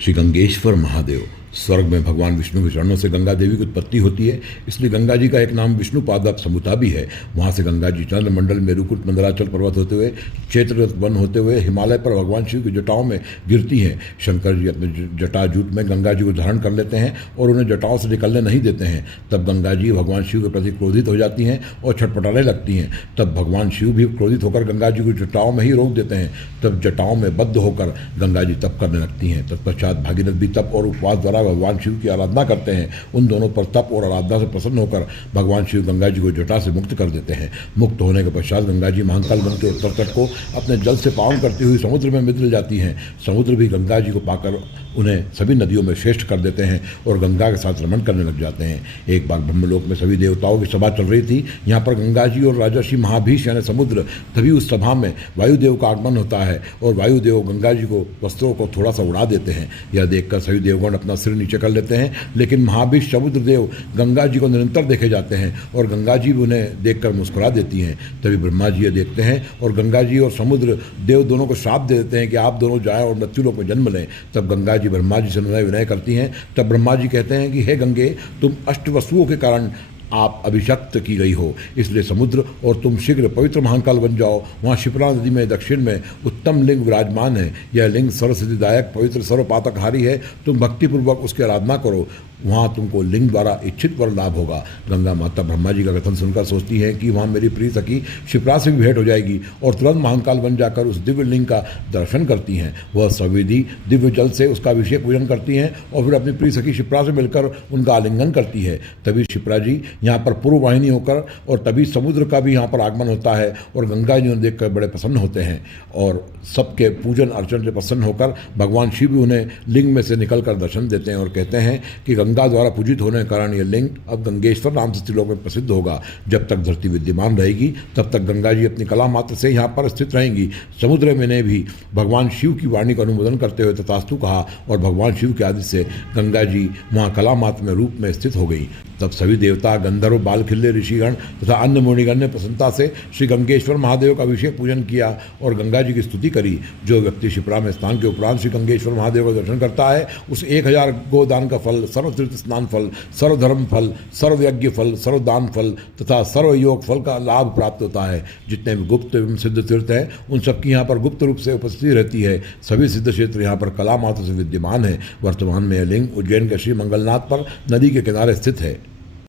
श्री गंगेश्वर महादेव स्वर्ग में भगवान विष्णु के चरणों से गंगा देवी की उत्पत्ति होती है, इसलिए गंगा जी का एक नाम विष्णु पादप समुता भी है। वहाँ से गंगा जी चंद्रमंडल में रुकुट मंदराचल पर्वत होते हुए क्षेत्र वन होते हुए हिमालय पर भगवान शिव की जटाओं में गिरती हैं। शंकर जी अपने जटाजूट में गंगा जी को धारण कर लेते हैं और उन्हें जटाओं से निकलने नहीं देते हैं। तब गंगा जी भगवान शिव के प्रति क्रोधित हो जाती हैं और छटपटाने लगती हैं। तब भगवान शिव भी क्रोधित होकर गंगा जी को जटाओं में ही रोक देते हैं। तब जटाओं में बद्ध होकर गंगा जी तप करने लगती हैं। तत्पश्चात भागीरथ भी तप और उपवास द्वारा भगवान शिव की आराधना करते हैं। उन दोनों पर तप और आराधना से प्रसन्न होकर भगवान शिव गंगा जी को जटा से मुक्त कर देते हैं। मुक्त होने के पश्चात गंगा जी महाकाल वन के उत्तर तट को अपने जल से पावन करती हुई समुद्र में मिल जाती हैं। समुद्र भी गंगा जी को पाकर उन्हें सभी नदियों में श्रेष्ठ कर देते हैं और गंगा के साथ रमण करने लग जाते हैं। एक बार ब्रह्मलोक में सभी देवताओं की सभा चल रही थी। यहाँ पर गंगा जी और राजर्षि महाभीष यानी समुद्र, तभी उस सभा में वायुदेव का आगमन होता है और वायुदेव गंगा जी को वस्त्रों को थोड़ा सा उड़ा देते हैं। यह देखकर सभी देवगण अपना सिर नीचे कर लेते हैं, लेकिन महाभीष समुद्र देव गंगा जी को निरंतर देखे जाते हैं और गंगा जी भी उन्हें देखकर मुस्कुरा देती हैं। तभी ब्रह्मा जी ये देखते हैं और गंगा जी और समुद्र देव दोनों को श्राप दे देते हैं कि आप दोनों जाएं और मृत्युलोक में जन्म लें। तब गंगा जी ब्रह्मा जी से विनय करती हैं। तब ब्रह्मा जी कहते हैं कि हे गंगे, तुम अष्टवसुओं के कारण आप अभिशक्त की गई हो, इसलिए समुद्र और तुम शीघ्र पवित्र महाकाल बन जाओ। वहाँ शिप्रा नदी में दक्षिण में उत्तम लिंग विराजमान है। यह लिंग सर्वसिद्धिदायक पवित्र सर्वपातकहारी है। तुम भक्तिपूर्वक उसकी आराधना करो, वहाँ तुमको लिंग द्वारा इच्छित वर लाभ होगा। गंगा माता ब्रह्मा जी का कथन सुनकर सोचती हैं कि वहाँ मेरी प्रिय सखी शिप्रा से भी भेंट हो जाएगी और तुरंत महाकाल बन जाकर उस दिव्य लिंग का दर्शन करती हैं। वह सविधि दिव्य जल से उसका अभिषेक पूजन करती हैं और फिर अपनी प्रिय सखी शिप्रा से मिलकर उनका आलिंगन करती है। तभी शिप्रा जी यहाँ पर पूर्व वाहिनी होकर और तभी समुद्र का भी यहाँ पर आगमन होता है और गंगा जी उन्हें देखकर बड़े प्रसन्न होते हैं और सबके पूजन अर्चन से प्रसन्न होकर भगवान शिव भी उन्हें लिंग में से निकलकर दर्शन देते हैं और कहते हैं कि गंगा द्वारा पूजित होने के कारण यह लिंग अब गंगेश्वर नाम से त्रिलोक में प्रसिद्ध होगा। जब तक धरती विद्यमान रहेगी तब तक गंगा जी अपनी कला मात्र से यहाँ पर स्थित रहेंगी। समुद्र में ने भी भगवान शिव की वाणी का अनुमोदन करते हुए तथास्तु कहा और भगवान शिव के आदेश से गंगा जी वहाँ कला मात्र में रूप में स्थित हो गई। तब सभी देवता, गंधर्व, बालखिल्य, ऋषिगण तथा अन्य मुनिगण ने प्रसन्नता से श्री गंगेश्वर महादेव का अभिषेक पूजन किया और गंगा जी की स्तुति करी। जो व्यक्ति शिप्रा में स्नान के उपरांत श्री गंगेश्वर महादेव का दर्शन करता है उस 1000 गोदान का फल, सर्वतीर्थ स्नान फल, सर्वधर्म फल, सर्वयज्ञ फल, सर्वदान फल तथा सर्वयोग फल का लाभ प्राप्त होता है। जितने भी गुप्त एवं सिद्ध तीर्थ हैं उन सबकी यहाँ पर गुप्त रूप से उपस्थिति रहती है। सभी सिद्ध क्षेत्र यहाँ पर कला मात्र से विद्यमान है। वर्तमान में यह लिंग उज्जैन के श्री मंगलनाथ पर नदी के किनारे स्थित है।